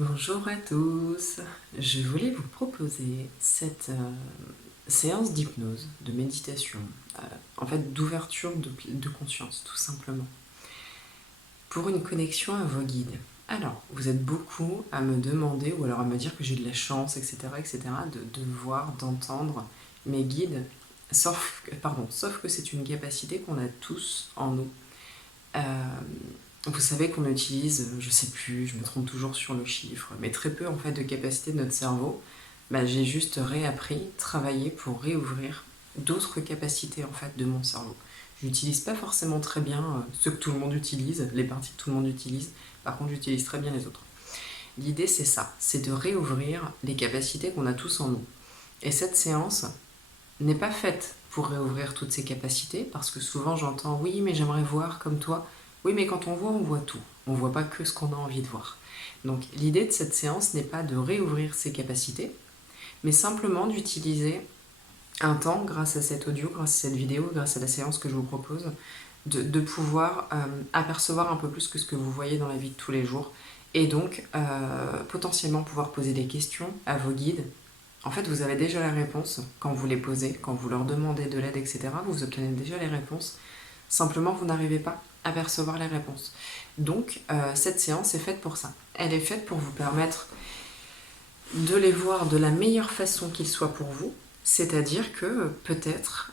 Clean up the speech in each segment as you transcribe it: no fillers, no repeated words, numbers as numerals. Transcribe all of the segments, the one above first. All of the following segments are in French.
Bonjour à tous, je voulais vous proposer cette séance d'hypnose, de méditation, en fait d'ouverture de conscience tout simplement, pour une connexion à vos guides. Alors, vous êtes beaucoup à me demander ou alors à me dire que j'ai de la chance, etc., de voir, d'entendre mes guides, sauf que c'est une capacité qu'on a tous en nous. Euh, Vous savez qu'on utilise, je sais plus, je me trompe toujours sur le chiffre, mais très peu en fait de capacité de notre cerveau. J'ai juste réappris, travaillé pour réouvrir d'autres capacités en fait de mon cerveau. Je n'utilise pas forcément très bien ce que tout le monde utilise, les parties que tout le monde utilise. Par contre, j'utilise très bien les autres. L'idée c'est ça, c'est de réouvrir les capacités qu'on a tous en nous. Et cette séance n'est pas faite pour réouvrir toutes ces capacités, parce que souvent j'entends oui mais j'aimerais voir comme toi. Oui mais quand on voit tout. On voit pas que ce qu'on a envie de voir. Donc l'idée de cette séance n'est pas de réouvrir ces capacités, mais simplement d'utiliser un temps grâce à cet audio, grâce à cette vidéo, grâce à la séance que je vous propose, de pouvoir apercevoir un peu plus que ce que vous voyez dans la vie de tous les jours, et donc potentiellement pouvoir poser des questions à vos guides. En fait, vous avez déjà la réponse quand vous les posez, quand vous leur demandez de l'aide, etc. Vous obtenez déjà les réponses. Simplement, vous n'arrivez pas à percevoir les réponses. Donc, cette séance est faite pour ça. Elle est faite pour vous permettre de les voir de la meilleure façon qu'il soit pour vous. C'est-à-dire que peut-être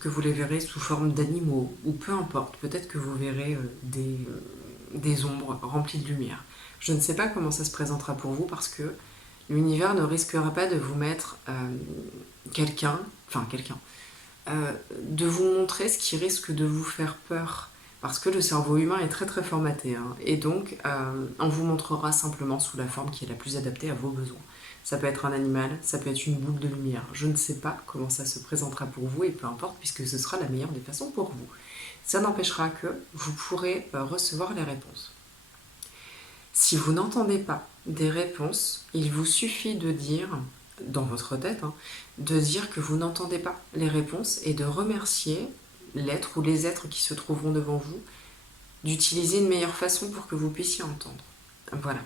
que vous les verrez sous forme d'animaux, ou peu importe. Peut-être que vous verrez des ombres remplies de lumière. Je ne sais pas comment ça se présentera pour vous parce que l'univers ne risquera pas de vous mettre quelqu'un, de vous montrer ce qui risque de vous faire peur. Parce que le cerveau humain est très très formaté. Et donc, on vous montrera simplement sous la forme qui est la plus adaptée à vos besoins. Ça peut être un animal, ça peut être une boule de lumière. Je ne sais pas comment ça se présentera pour vous, et peu importe, puisque ce sera la meilleure des façons pour vous. Ça n'empêchera que vous pourrez recevoir les réponses. Si vous n'entendez pas des réponses, il vous suffit de dire, dans votre tête, de dire que vous n'entendez pas les réponses et de remercier l'être ou les êtres qui se trouveront devant vous d'utiliser une meilleure façon pour que vous puissiez entendre. Voilà.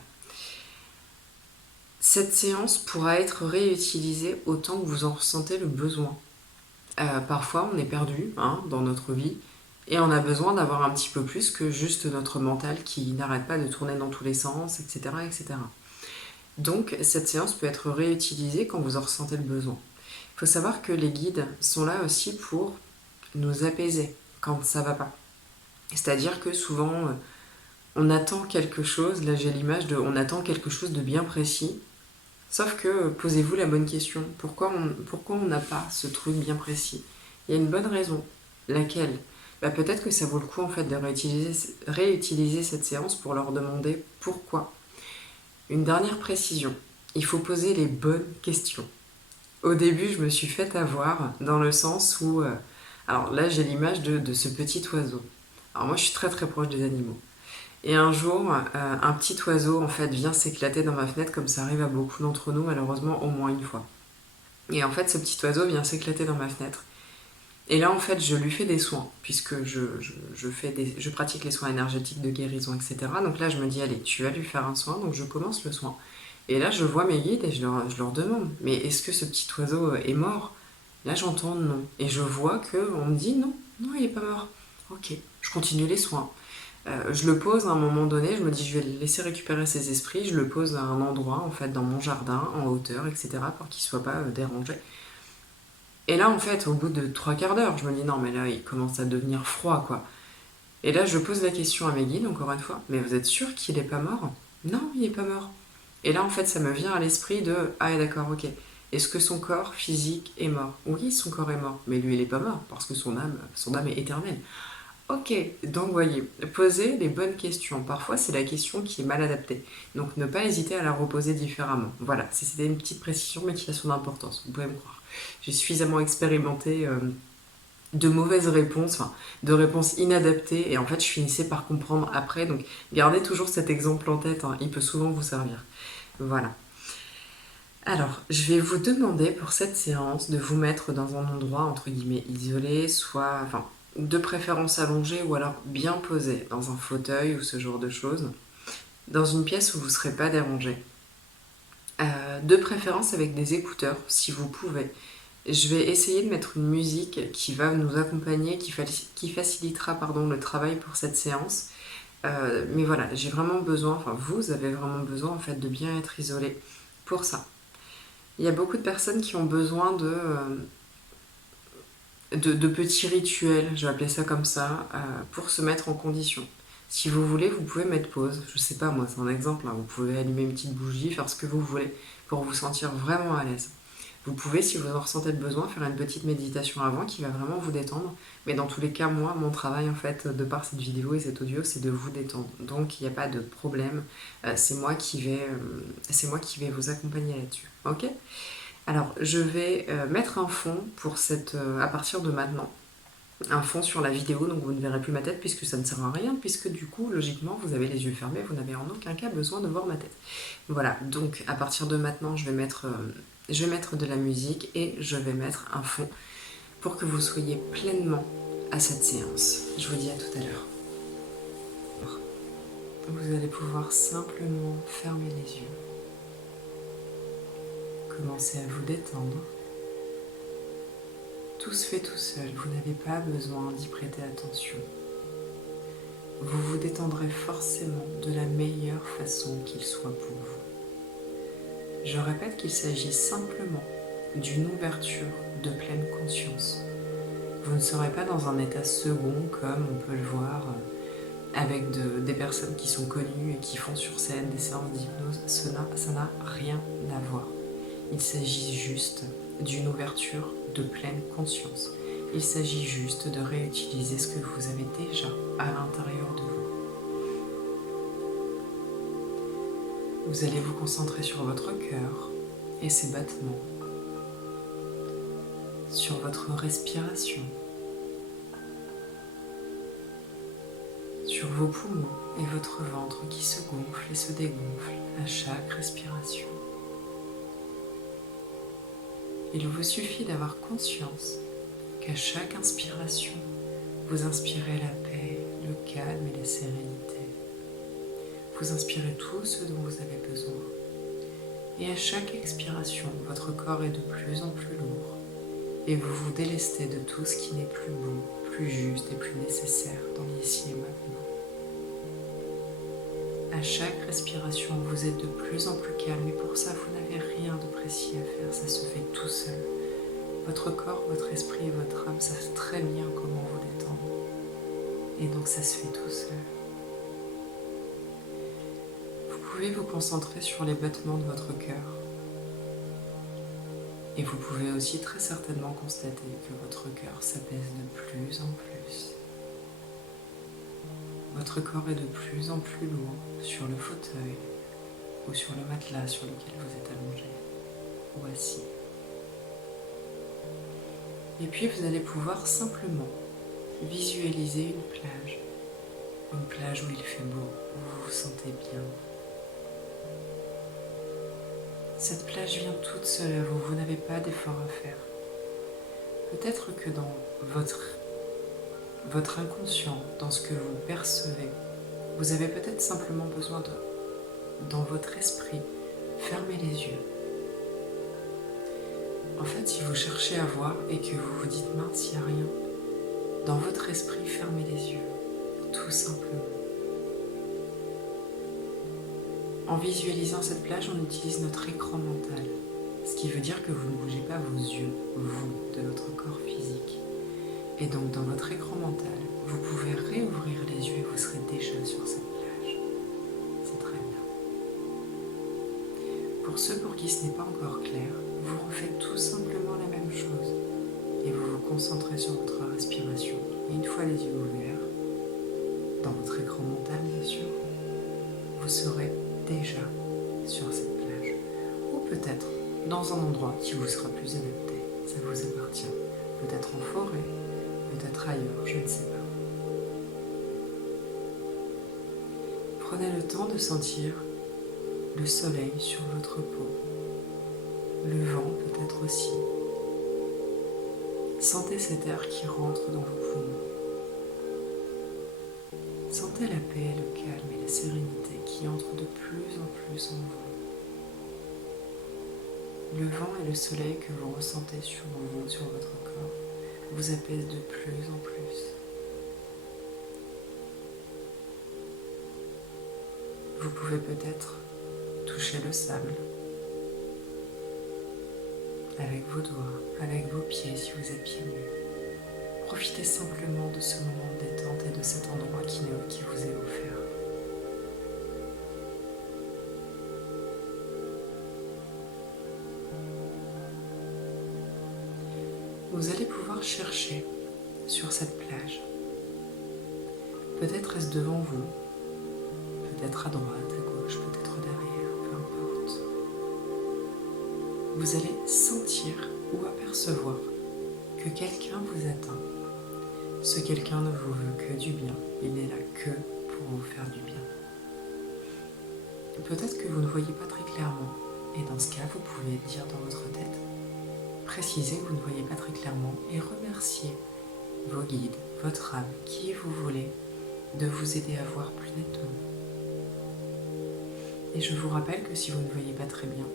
Cette séance pourra être réutilisée autant que vous en ressentez le besoin. Parfois, on est perdu dans notre vie et on a besoin d'avoir un petit peu plus que juste notre mental qui n'arrête pas de tourner dans tous les sens, etc., etc. Donc, cette séance peut être réutilisée quand vous en ressentez le besoin. Il faut savoir que les guides sont là aussi pour nous apaiser quand ça va pas. C'est-à-dire que souvent, on attend quelque chose, là j'ai l'image de on attend quelque chose de bien précis, sauf que posez-vous la bonne question. Pourquoi on n'a pas ce truc bien précis? Il y a une bonne raison. Laquelle? Peut-être que ça vaut le coup en fait de réutiliser cette séance pour leur demander pourquoi. Une dernière précision, il faut poser les bonnes questions. Au début, je me suis fait avoir dans le sens où... alors là, j'ai l'image de ce petit oiseau. Alors moi, je suis très très proche des animaux. Et un jour, un petit oiseau en fait vient s'éclater dans ma fenêtre, comme ça arrive à beaucoup d'entre nous, malheureusement au moins une fois. Et en fait, ce petit oiseau vient s'éclater dans ma fenêtre. Et là, en fait, je lui fais des soins, puisque je pratique les soins énergétiques de guérison, etc. Donc là, je me dis, allez, tu vas lui faire un soin, donc je commence le soin. Et là, je vois mes guides et je leur demande, mais est-ce que ce petit oiseau est mort? Là, j'entends non. Et je vois qu'on me dit, non, non, il est pas mort. Ok, je continue les soins. Je le pose à un moment donné, je me dis, je vais le laisser récupérer ses esprits, je le pose à un endroit, en fait, dans mon jardin, en hauteur, etc., pour qu'il soit pas dérangé. Et là, en fait, au bout de 3 quarts d'heure, je me dis non, mais là, il commence à devenir froid, quoi. Et là, je pose la question à mes guides, encore une fois, mais vous êtes sûr qu'il est pas mort? Non, il est pas mort. Et là, en fait, ça me vient à l'esprit de ah, d'accord, ok. Est-ce que son corps physique est mort? Oui, son corps est mort, mais lui, il est pas mort, parce que son âme est éternelle. Ok, donc voyez, posez les bonnes questions. Parfois, c'est la question qui est mal adaptée. Donc, ne pas hésiter à la reposer différemment. Voilà, c'était une petite précision, mais qui a son importance, vous pouvez me croire. J'ai suffisamment expérimenté de mauvaises réponses, enfin, de réponses inadaptées, et en fait, je finissais par comprendre après. Donc, gardez toujours cet exemple en tête, il peut souvent vous servir. Voilà. Alors, je vais vous demander pour cette séance de vous mettre dans un endroit entre guillemets isolé, enfin, de préférence allongé ou alors bien posé dans un fauteuil ou ce genre de choses. dans une pièce où vous ne serez pas dérangé. De préférence avec des écouteurs, si vous pouvez. Je vais essayer de mettre une musique qui va nous accompagner, qui facilitera le travail pour cette séance. Mais voilà, j'ai vraiment besoin, enfin vous avez vraiment besoin en fait de bien être isolé pour ça. Il y a beaucoup de personnes qui ont besoin de petits rituels, je vais appeler ça comme ça, pour se mettre en condition. Si vous voulez, vous pouvez mettre pause. Je sais pas, moi, c'est un exemple, hein. Vous pouvez allumer une petite bougie, faire ce que vous voulez pour vous sentir vraiment à l'aise. Vous pouvez, si vous en ressentez le besoin, faire une petite méditation avant qui va vraiment vous détendre. Mais dans tous les cas, moi, mon travail, en fait, de par cette vidéo et cet audio, c'est de vous détendre. Donc, il n'y a pas de problème. C'est moi qui vais vous accompagner là-dessus. Ok? Alors, je vais mettre un fond pour à partir de maintenant. Un fond sur la vidéo, donc vous ne verrez plus ma tête puisque ça ne sert à rien, puisque du coup, logiquement, vous avez les yeux fermés, vous n'avez en aucun cas besoin de voir ma tête. Voilà, donc à partir de maintenant, je vais mettre de la musique et je vais mettre un fond pour que vous soyez pleinement à cette séance. Je vous dis à tout à l'heure. Vous allez pouvoir simplement fermer les yeux. Commencez à vous détendre. Tout se fait tout seul, vous n'avez pas besoin d'y prêter attention. Vous vous détendrez forcément de la meilleure façon qu'il soit pour vous. Je répète qu'il s'agit simplement d'une ouverture de pleine conscience. Vous ne serez pas dans un état second comme on peut le voir avec des personnes qui sont connues et qui font sur scène des séances d'hypnose. Ça n'a rien à voir. Il s'agit juste d'une ouverture de pleine conscience. Il s'agit juste de réutiliser ce que vous avez déjà à l'intérieur de vous. Vous allez vous concentrer sur votre cœur et ses battements, sur votre respiration, sur vos poumons et votre ventre qui se gonfle et se dégonfle à chaque respiration. Il vous suffit d'avoir conscience qu'à chaque inspiration, vous inspirez la paix, le calme et la sérénité. Vous inspirez tout ce dont vous avez besoin. Et à chaque expiration, votre corps est de plus en plus lourd et vous vous délestez de tout ce qui n'est plus bon, plus juste et plus nécessaire dans l'ici et maintenant. À chaque respiration, vous êtes de plus en plus calme et pour ça, vous n'avez rien de précis à faire, ça se fait tout seul. Votre corps, votre esprit et votre âme savent très bien comment vous détendre. Et donc ça se fait tout seul. Vous pouvez vous concentrer sur les battements de votre cœur. Et vous pouvez aussi très certainement constater que votre cœur s'apaise de plus en plus. Votre corps est de plus en plus lourd sur le fauteuil ou sur le matelas sur lequel vous êtes allongé ou assis. Et puis vous allez pouvoir simplement visualiser une plage où il fait beau, où vous vous sentez bien. Cette plage vient toute seule à vous, vous n'avez pas d'effort à faire. Peut-être que dans votre inconscient, dans ce que vous percevez, vous avez peut-être simplement besoin dans votre esprit, fermer les yeux. En fait, si vous cherchez à voir et que vous vous dites mince, il n'y a rien, dans votre esprit, fermez les yeux, tout simplement. En visualisant cette plage, on utilise notre écran mental, ce qui veut dire que vous ne bougez pas vos yeux, vous, de votre corps physique. Et donc dans votre écran mental, vous pouvez réouvrir les yeux et vous serez déjà sur cette plage. C'est très bien. Pour ceux pour qui ce n'est pas encore clair, vous refaites tout simplement la même chose et vous vous concentrez sur votre respiration. Et une fois les yeux ouverts, dans votre écran mental bien sûr, vous serez déjà sur cette plage. Ou peut-être dans un endroit qui vous sera plus adapté. Ça vous appartient. Peut-être en forêt, peut-être ailleurs, je ne sais pas. Prenez le temps de sentir le soleil sur votre peau, le vent peut-être aussi. Sentez cet air qui rentre dans vos poumons. Sentez la paix, le calme et la sérénité qui entrent de plus en plus en vous. Le vent et le soleil que vous ressentez sur vous, sur votre corps, vous apaisent de plus en plus. Vous pouvez peut-être toucher le sable avec vos doigts, avec vos pieds si vous êtes pieds nus. Profitez simplement de ce moment de détente et de cet endroit qui vous est offert. Vous allez pouvoir chercher sur cette plage. Peut-être est-ce devant vous, peut-être à droite, à gauche, peut-être derrière, peu importe. Vous allez sentir ou apercevoir que quelqu'un vous attend. Ce quelqu'un ne vous veut que du bien, il n'est là que pour vous faire du bien. Peut-être que vous ne voyez pas très clairement, et dans ce cas, vous pouvez dire dans votre tête, précisez que vous ne voyez pas très clairement et remerciez vos guides, votre âme, qui vous voulez, de vous aider à voir plus nettement. Et je vous rappelle que si vous ne voyez pas très bien,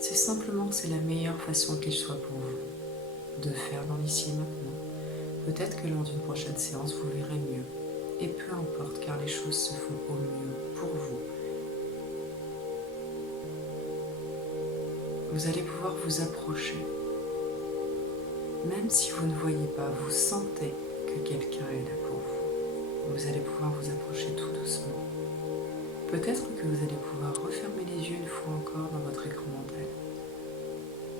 c'est simplement que c'est la meilleure façon qu'il soit pour vous de faire dans l'ici et maintenant. Peut-être que lors d'une prochaine séance, vous verrez mieux. Et peu importe, car les choses se font au mieux pour vous. Vous allez pouvoir vous approcher. Même si vous ne voyez pas, vous sentez que quelqu'un est là pour vous. Vous allez pouvoir vous approcher tout doucement. Peut-être que vous allez pouvoir refermer les yeux une fois encore dans votre écran mental.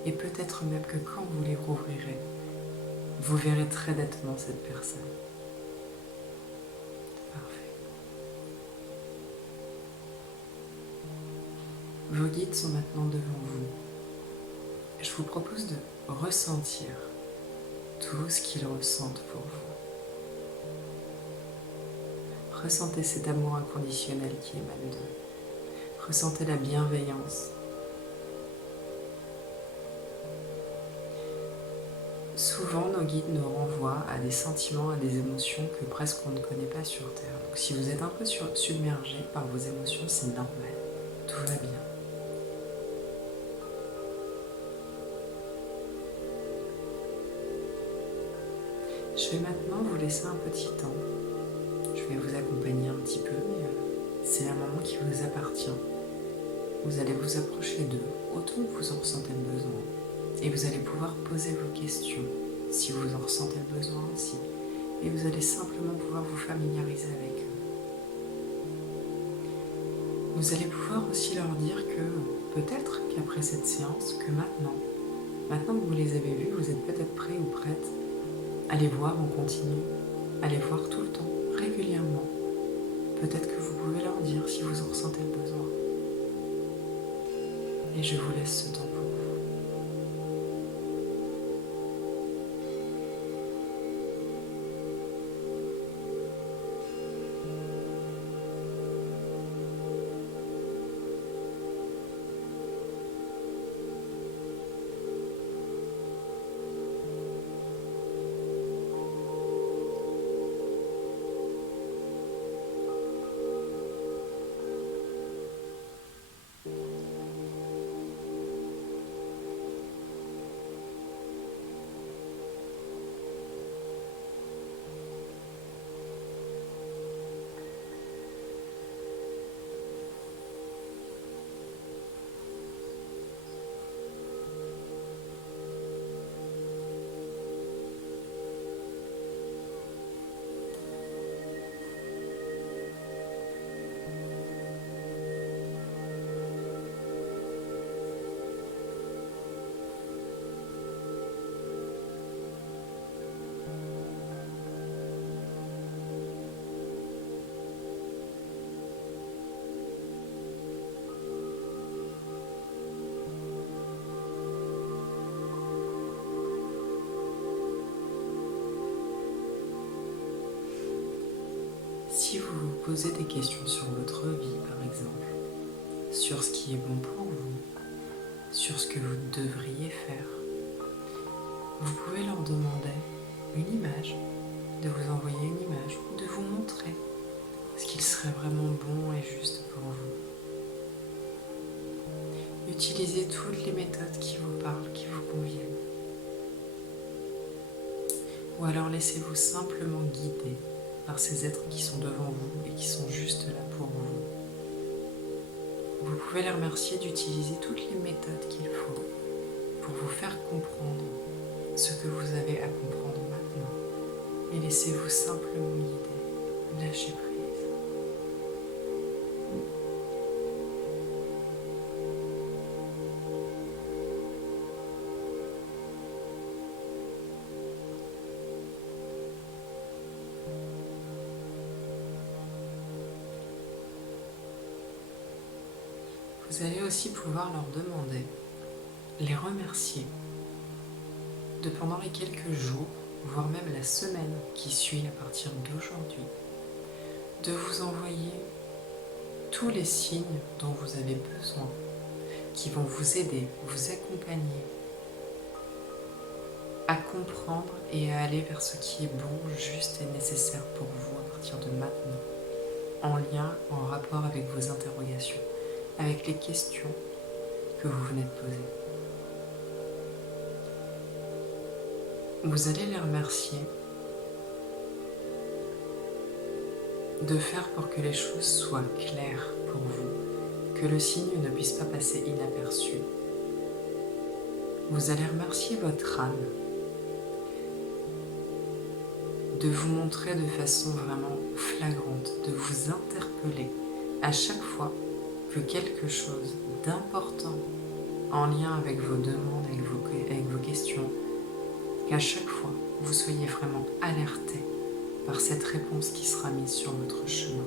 Et peut-être même que quand vous les rouvrirez, vous verrez très nettement cette personne. Parfait. Vos guides sont maintenant devant vous. Je vous propose de ressentir tout ce qu'ils ressentent pour vous. Ressentez cet amour inconditionnel qui émane d'eux. Ressentez la bienveillance. Souvent, nos guides nous renvoient à des sentiments, à des émotions que presque on ne connaît pas sur Terre. Donc si vous êtes un peu submergé par vos émotions, c'est normal. Tout va bien. Je vais maintenant vous laisser un petit temps. Je vais vous accompagner un petit peu, mais c'est un moment qui vous appartient. Vous allez vous approcher d'eux, autant que vous en ressentez le besoin. Et vous allez pouvoir poser vos questions, si vous en ressentez le besoin aussi. Et vous allez simplement pouvoir vous familiariser avec eux. Vous allez pouvoir aussi leur dire que peut-être qu'après cette séance, que maintenant que vous les avez vus, vous êtes peut-être prêt ou prête à les voir en continu, à les voir tout le temps, régulièrement. Peut-être que vous pouvez leur dire si vous en ressentez le besoin. Et je vous laisse ce temps pour vous. Si vous vous posez des questions sur votre vie, par exemple, sur ce qui est bon pour vous, sur ce que vous devriez faire, vous pouvez leur demander une image, de vous envoyer une image ou de vous montrer ce qu'il serait vraiment bon et juste pour vous. Utilisez toutes les méthodes qui vous parlent, qui vous conviennent. Ou alors laissez-vous simplement guider par ces êtres qui sont devant vous et qui sont juste là pour vous. Vous pouvez les remercier d'utiliser toutes les méthodes qu'il faut pour vous faire comprendre ce que vous avez à comprendre maintenant. Et laissez-vous simplement guider. Lâchez prise. Vous allez aussi pouvoir leur demander, les remercier de pendant les quelques jours, voire même la semaine qui suit à partir d'aujourd'hui, de vous envoyer tous les signes dont vous avez besoin, qui vont vous aider, vous accompagner à comprendre et à aller vers ce qui est bon, juste et nécessaire pour vous à partir de maintenant, en lien, en rapport avec vos interrogations, avec les questions que vous venez de poser. Vous allez les remercier de faire pour que les choses soient claires pour vous, que le signe ne puisse pas passer inaperçu. Vous allez remercier votre âme de vous montrer de façon vraiment flagrante, de vous interpeller à chaque fois que quelque chose d'important en lien avec vos demandes, avec vos questions, qu'à chaque fois vous soyez vraiment alerté par cette réponse qui sera mise sur votre chemin.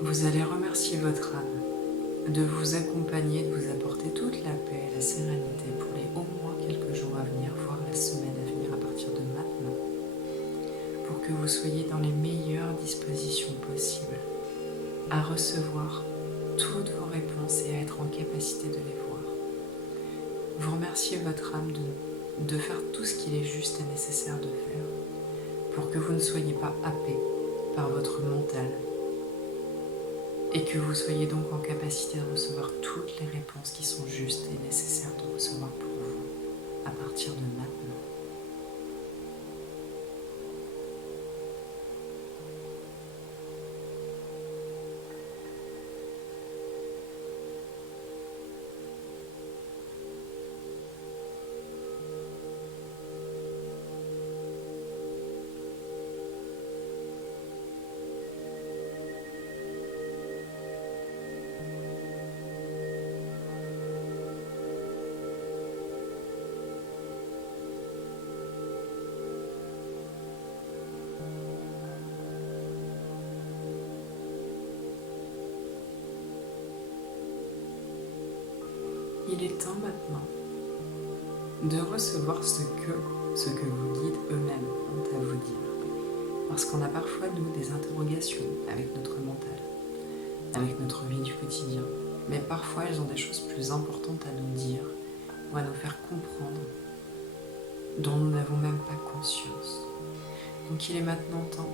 Vous allez remercier votre âme de vous accompagner, de vous apporter toute la paix et la sérénité pour les au moins quelques jours à venir, voire la semaine à venir à partir de maintenant, pour que vous soyez dans les meilleures dispositions possibles à recevoir toutes vos réponses et à être en capacité de les voir. Vous remerciez votre âme de faire tout ce qu'il est juste et nécessaire de faire pour que vous ne soyez pas happé par votre mental et que vous soyez donc en capacité de recevoir toutes les réponses qui sont justes et nécessaires de recevoir pour vous à partir de maintenant. Il est temps maintenant de recevoir ce que vos guides eux-mêmes ont à vous dire. Parce qu'on a parfois, nous, des interrogations avec notre mental, avec notre vie du quotidien. Mais parfois, elles ont des choses plus importantes à nous dire ou à nous faire comprendre, dont nous n'avons même pas conscience. Donc il est maintenant temps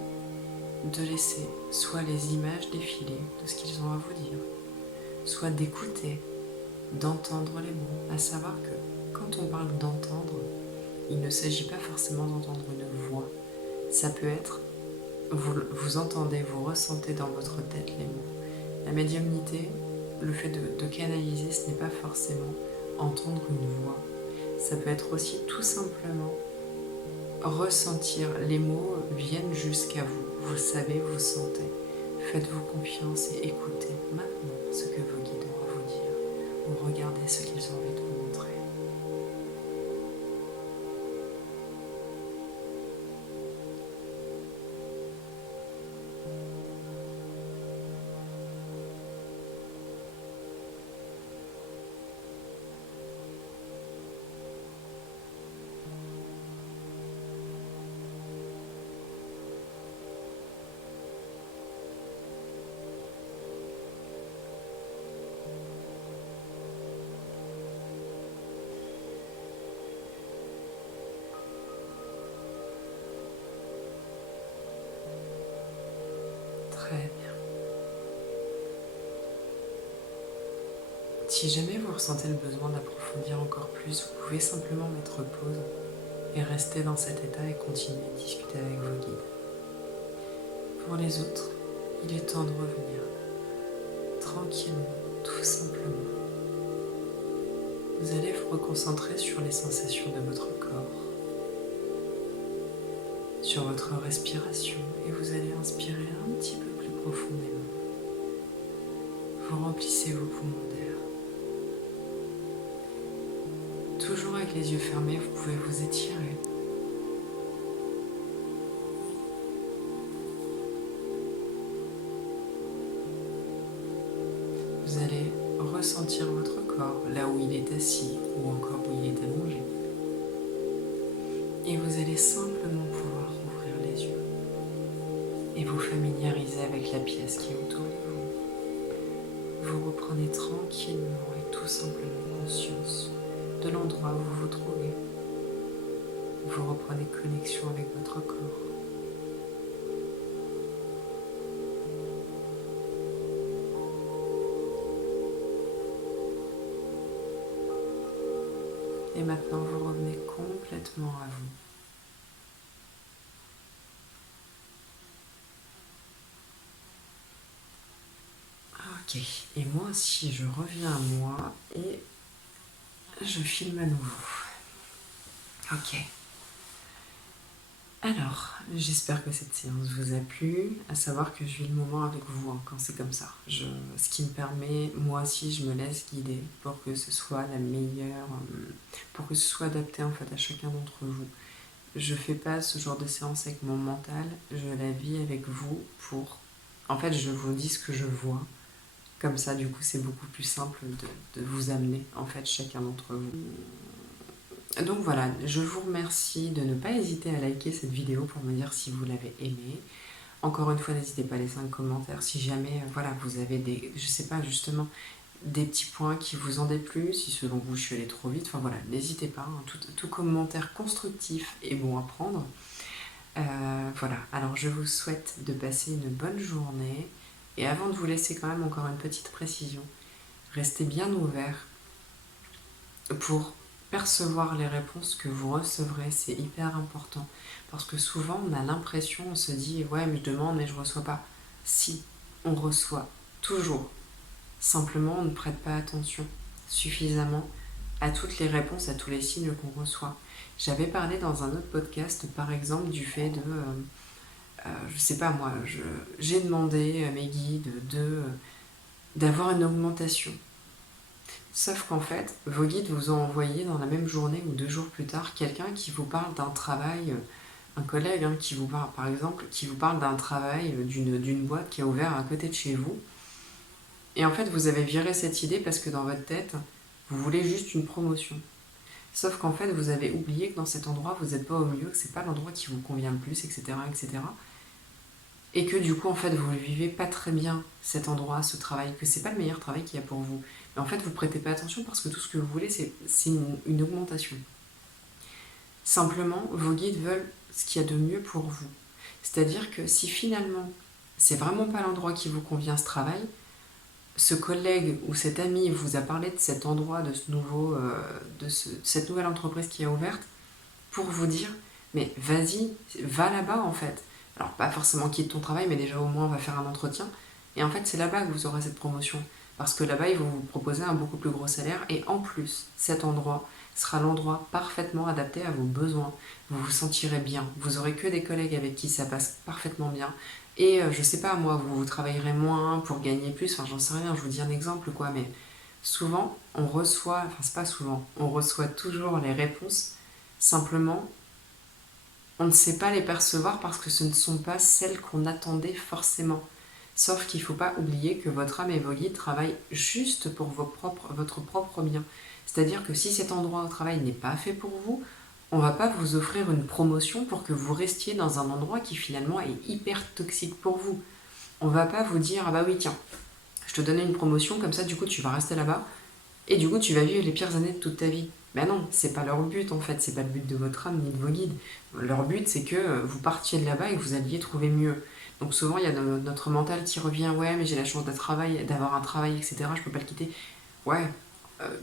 de laisser soit les images défiler de ce qu'ils ont à vous dire, soit d'écouter, d'entendre les mots, à savoir que quand on parle d'entendre, il ne s'agit pas forcément d'entendre une voix. Ça peut être, vous entendez, vous ressentez dans votre tête les mots. La médiumnité, le fait de canaliser, ce n'est pas forcément entendre une voix. Ça peut être aussi tout simplement ressentir. Les mots viennent jusqu'à vous. Vous savez, vous sentez. Faites-vous confiance et écoutez maintenant ce que vos guides ont à vous dire. Ou regardez ce qu'ils ont envie de vous montrer. Si jamais vous ressentez le besoin d'approfondir encore plus, vous pouvez simplement mettre pause et rester dans cet état et continuer à discuter avec vos guides. Pour les autres, il est temps de revenir, tranquillement, tout simplement. Vous allez vous reconcentrer sur les sensations de votre corps, sur votre respiration, et vous allez inspirer un petit peu plus profondément. Vous remplissez vos poumons d'air. Toujours avec les yeux fermés, vous pouvez vous étirer. Vous allez ressentir votre corps, là où il est assis ou encore où il est allongé. Et vous allez simplement pouvoir ouvrir les yeux et vous familiariser avec la pièce qui est autour de vous. Vous reprenez tranquillement et tout simplement conscience de l'endroit où vous vous trouvez. Vous reprenez connexion avec votre corps. Et maintenant, vous revenez complètement à vous. Ok, et moi aussi, je reviens à moi et je filme à nouveau. Ok. Alors, j'espère que cette séance vous a plu, à savoir que je vis le moment avec vous quand c'est comme ça. Ce qui me permet, moi aussi, je me laisse guider pour que ce soit la meilleure, pour que ce soit adapté en fait à chacun d'entre vous. Je fais pas ce genre de séance avec mon mental, je la vis avec vous pour... En fait, je vous dis ce que je vois. Comme ça, du coup, c'est beaucoup plus simple de vous amener, en fait, chacun d'entre vous. Donc voilà, je vous remercie de ne pas hésiter à liker cette vidéo pour me dire si vous l'avez aimée. Encore une fois, n'hésitez pas à laisser un commentaire si jamais, voilà, vous avez des, je sais pas, justement, des petits points qui vous en déplu, si selon vous je suis allée trop vite, enfin voilà, n'hésitez pas, hein, tout commentaire constructif est bon à prendre. Voilà, alors je vous souhaite de passer une bonne journée, et avant de vous laisser quand même encore une petite précision, restez bien ouverts pour percevoir les réponses que vous recevrez, c'est hyper important, parce que souvent on a l'impression, on se dit ouais mais je demande mais je reçois pas. Si, on reçoit, toujours. Simplement on ne prête pas attention suffisamment à toutes les réponses, à tous les signes qu'on reçoit. J'avais parlé dans un autre podcast par exemple du fait de, je sais pas moi, j'ai demandé à mes guides d'avoir une augmentation. Sauf qu'en fait, vos guides vous ont envoyé dans la même journée ou 2 jours plus tard quelqu'un qui vous parle d'un travail, un collègue qui vous parle, par exemple, qui vous parle d'un travail d'une boîte qui est ouverte à côté de chez vous. Et en fait, vous avez viré cette idée parce que dans votre tête, vous voulez juste une promotion. Sauf qu'en fait, vous avez oublié que dans cet endroit, vous n'êtes pas au mieux, que c'est pas l'endroit qui vous convient le plus, etc., etc. Et que du coup, en fait, vous ne vivez pas très bien cet endroit, ce travail, que c'est pas le meilleur travail qu'il y a pour vous. Mais en fait, vous prêtez pas attention parce que tout ce que vous voulez, c'est une augmentation. Simplement, vos guides veulent ce qu'il y a de mieux pour vous. C'est-à-dire que si finalement, c'est vraiment pas l'endroit qui vous convient ce travail, ce collègue ou cet ami vous a parlé de cet endroit, de cette nouvelle entreprise qui est ouverte, pour vous dire, mais vas-y, va là-bas en fait. Alors pas forcément quitte ton travail, mais déjà au moins on va faire un entretien. Et en fait c'est là-bas que vous aurez cette promotion. Parce que là-bas ils vont vous proposer un beaucoup plus gros salaire. Et en plus, cet endroit sera l'endroit parfaitement adapté à vos besoins. Vous vous sentirez bien. Vous aurez que des collègues avec qui ça passe parfaitement bien. Et je sais pas moi, vous travaillerez moins pour gagner plus. Enfin j'en sais rien, je vous dis un exemple quoi. Mais souvent on reçoit, enfin c'est pas souvent, on reçoit toujours les réponses. Simplement, on ne sait pas les percevoir parce que ce ne sont pas celles qu'on attendait forcément. Sauf qu'il ne faut pas oublier que votre âme et vos guides travaillent juste pour votre propre bien. C'est-à-dire que si cet endroit au travail n'est pas fait pour vous, on ne va pas vous offrir une promotion pour que vous restiez dans un endroit qui finalement est hyper toxique pour vous. On ne va pas vous dire, ah bah oui tiens, je te donnais une promotion, comme ça du coup tu vas rester là-bas, et du coup tu vas vivre les pires années de toute ta vie. Ben non, c'est pas leur but en fait, c'est pas le but de votre âme ni de vos guides. Leur but c'est que vous partiez de là-bas et que vous alliez trouver mieux. Donc souvent il y a notre mental qui revient, ouais mais j'ai la chance d'avoir un travail, etc., je peux pas le quitter. Ouais,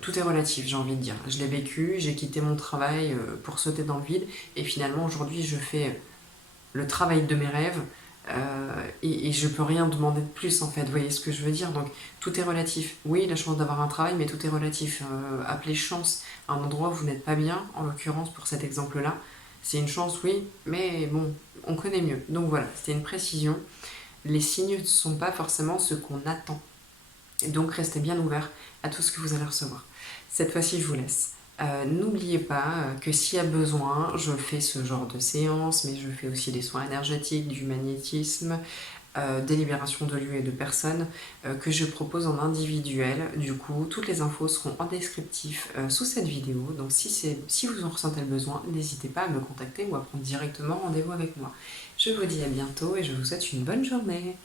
tout est relatif, j'ai envie de dire. Je l'ai vécu, j'ai quitté mon travail pour sauter dans le vide, et finalement aujourd'hui je fais le travail de mes rêves, et je peux rien demander de plus en fait, vous voyez ce que je veux dire? Donc tout est relatif. Oui, la chance d'avoir un travail, mais tout est relatif. Appeler chance un endroit où vous n'êtes pas bien, en l'occurrence pour cet exemple-là, c'est une chance, oui, mais bon, on connaît mieux. Donc voilà, c'était une précision. Les signes ne sont pas forcément ce qu'on attend. Et donc restez bien ouverts à tout ce que vous allez recevoir. Cette fois-ci, je vous laisse. N'oubliez pas que s'il y a besoin, je fais ce genre de séance, mais je fais aussi des soins énergétiques, du magnétisme, des libérations de lieux et de personnes que je propose en individuel. Du coup, toutes les infos seront en descriptif sous cette vidéo. Donc si vous en ressentez le besoin, n'hésitez pas à me contacter ou à prendre directement rendez-vous avec moi. Je vous dis à bientôt et je vous souhaite une bonne journée.